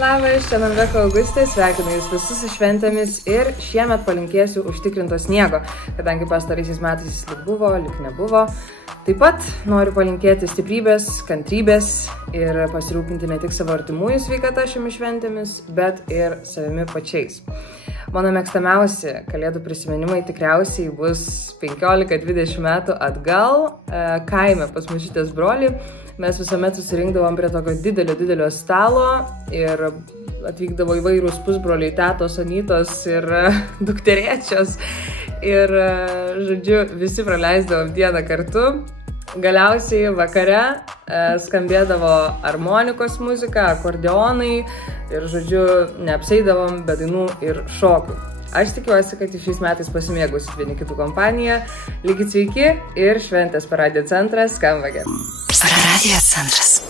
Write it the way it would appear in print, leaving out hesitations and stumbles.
Labas, šiandien Veka Augustė, sveikinu jūs visus su šventėmis ir šiemet palinkėsiu užtikrinto sniego, kadangi pastaraisiais metais jis lyg buvo, lyg nebuvo. Taip pat noriu palinkėti stiprybės, kantrybės ir pasirūpinti ne tik savo artimųjų sveikata šiomis šventėmis, bet ir savimi pačiais. Mano mėgstamiausi kalėdų prisiminimai tikriausiai bus 15-20 metų atgal kaime pas močiutės brolį. Mes visuomet susirinkdavom prie tokio didelio stalo ir atvykdavo įvairūs pusbroliai, tetos, anytos ir dukterėčios. Ir, žodžiu, visi praleisdavom dieną kartu. Galiausiai vakare skambėdavo armonikos muzika, akordeonai ir, žodžiu, neapseidavom be dainų ir šokų. Aš tikiuosi, kad šiais metais pasimėgusit vieni kitų kompaniją. Likit sveiki ir šventės per Radio Centrą skamba gerai. Radio Centras.